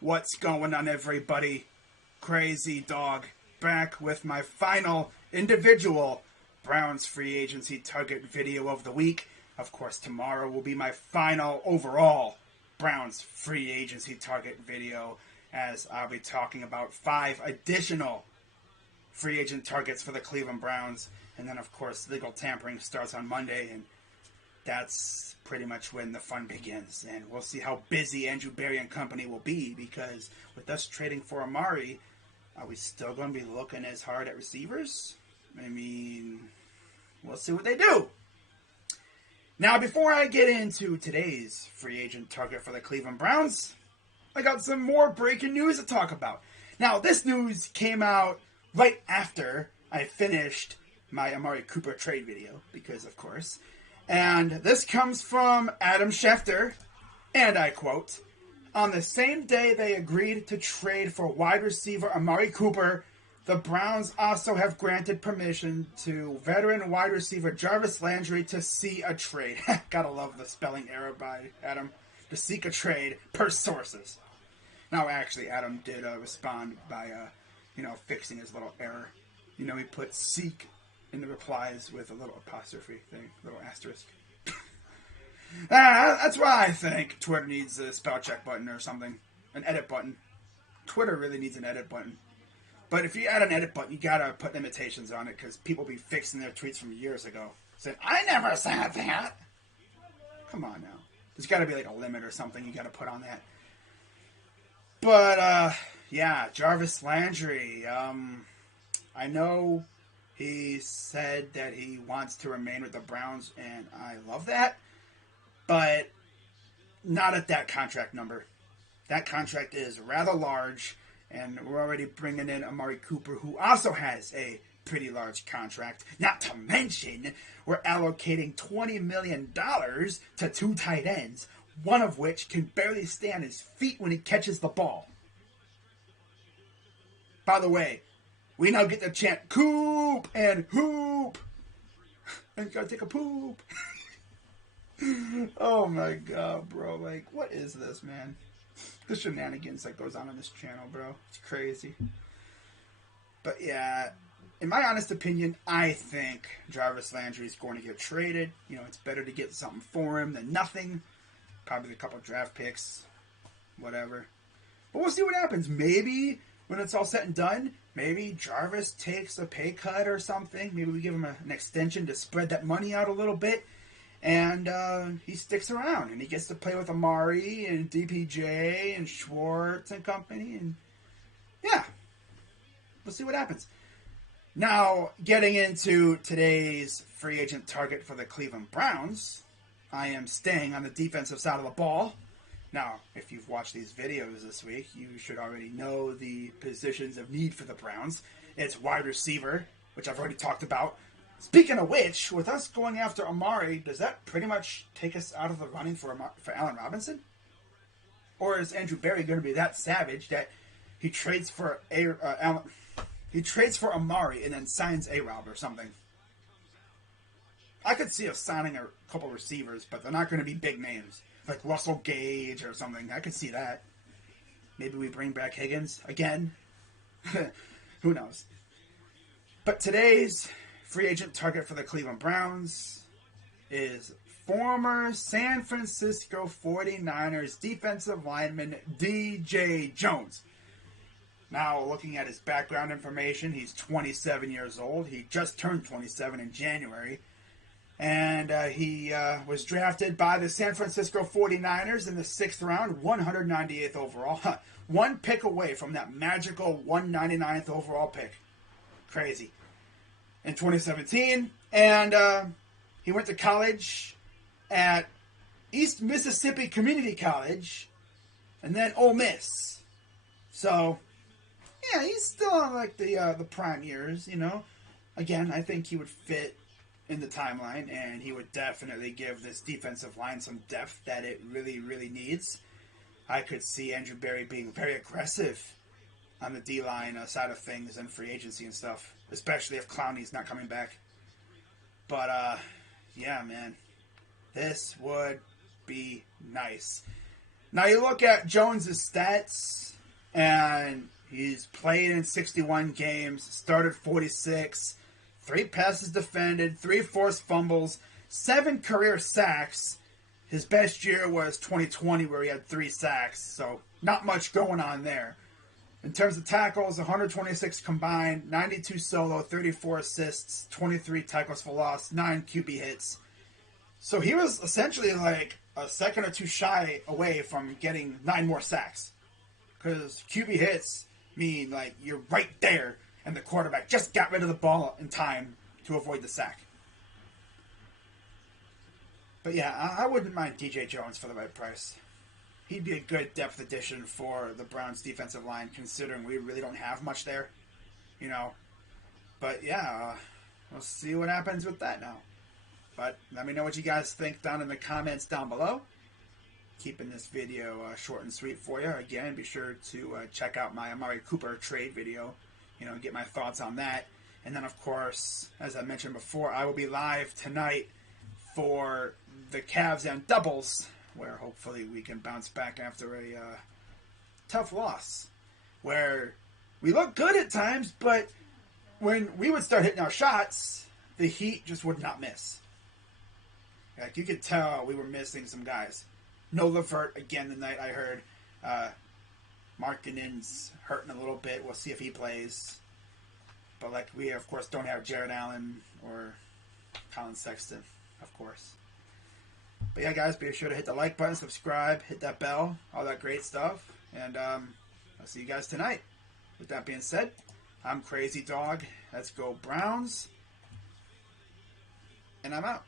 What's going on, everybody? Crazy Dog back with my final individual Browns free agency target video of the week. Of course, tomorrow will be my final overall Browns free agency target video, as I'll be talking about 5 additional free agent targets for the Cleveland Browns. And then, of course, legal tampering starts on Monday, and that's pretty much when the fun begins. And we'll see how busy Andrew Berry and company will be, because with us trading for Amari, are we still going to be looking as hard at receivers? I mean, we'll see what they do. Now, before I get into today's free agent target for the Cleveland Browns, I got some more breaking news to talk about. Now, this news came out right after I finished my Amari Cooper trade video, because, of course. And this comes from Adam Schefter, and I quote, "On the same day they agreed to trade for wide receiver Amari Cooper, the Browns also have granted permission to veteran wide receiver Jarvis Landry to see a trade." Gotta love the spelling error by Adam. To seek a trade per sources. Now, actually, Adam did respond by, fixing his little error. He put seek in the replies with a little apostrophe thing, a little asterisk. That's why I think Twitter needs a spell check button or something. An edit button. Twitter really needs an edit button. But if you add an edit button, you gotta put limitations on it, because people be fixing their tweets from years ago. Saying, "I never said that." Come on now. There's gotta be like a limit or something you gotta put on that. But, Jarvis Landry. I know he said that he wants to remain with the Browns, and I love that. But not at that contract number. That contract is rather large, and we're already bringing in Amari Cooper, who also has a pretty large contract. Not to mention, we're allocating $20 million to 2 tight ends, one of which can barely stay on his feet when he catches the ball. By the way, we now get to chant "Coop" and "Hoop." And you gotta take a poop. Oh my god, bro. Like, what is this, man? The shenanigans that goes on this channel, bro. It's crazy. But yeah, in my honest opinion, I think Jarvis Landry is going to get traded. It's better to get something for him than nothing. Probably a couple draft picks. Whatever. But we'll see what happens. Maybe when it's all said and done, maybe Jarvis takes a pay cut or something. Maybe we give him an extension to spread that money out a little bit. And he sticks around. And he gets to play with Amari and DPJ and Schwartz and company. And yeah, we'll see what happens. Now, getting into today's free agent target for the Cleveland Browns, I am staying on the defensive side of the ball. Now, if you've watched these videos this week, you should already know the positions of need for the Browns. It's wide receiver, which I've already talked about. Speaking of which, with us going after Amari, does that pretty much take us out of the running for Allen Robinson? Or is Andrew Berry going to be that savage that he trades for Amari and then signs A-Rob or something? I could see us signing a couple receivers, but they're not going to be big names. Like Russell Gage or something. I could see that. Maybe we bring back Higgins again. Who knows? But today's free agent target for the Cleveland Browns is former San Francisco 49ers defensive lineman DJ Jones. Now, looking at his background information, he's 27 years old. He just turned 27 in January. And he was drafted by the San Francisco 49ers in the 6th round, 198th overall. One pick away from that magical 199th overall pick. Crazy. In 2017. And he went to college at East Mississippi Community College. And then Ole Miss. So, yeah, he's still on like the prime years, Again, I think he would fit in the timeline, and he would definitely give this defensive line some depth that it really, really needs. I could see Andrew Berry being very aggressive on the D-line side of things and free agency and stuff, especially if Clowney's not coming back. But, yeah, man, this would be nice. Now, you look at Jones's stats, And he's played in 61 games, started 46, 3 passes defended, 3 forced fumbles, 7 career sacks. His best year was 2020 where he had 3 sacks, so not much going on there. In terms of tackles, 126 combined, 92 solo, 34 assists, 23 tackles for loss, 9 QB hits. So he was essentially like a second or two shy away from getting 9 more sacks. Because QB hits mean like you're right there and the quarterback just got rid of the ball in time to avoid the sack. But yeah, I wouldn't mind DJ Jones for the right price. He'd be a good depth addition for the Browns defensive line, considering we really don't have much there, you know. But yeah, we'll see what happens with that now. But let me know what you guys think down in the comments down below. Keeping this video short and sweet for you. Again, be sure to check out my Amari Cooper trade video, get my thoughts on that. And then, of course, as I mentioned before, I will be live tonight for the Cavs and doubles, where hopefully we can bounce back after a tough loss, where we look good at times, but when we would start hitting our shots, the Heat just would not miss. Like, you could tell we were missing some guys. No Levert again tonight, I heard. Markkanen's hurting a little bit. We'll see if he plays. But, like, we, of course, don't have Jared Allen or Colin Sexton, of course. But yeah, guys, be sure to hit the like button, subscribe, hit that bell, all that great stuff. And I'll see you guys tonight. With that being said, I'm Crazy Dog. Let's go Browns. And I'm out.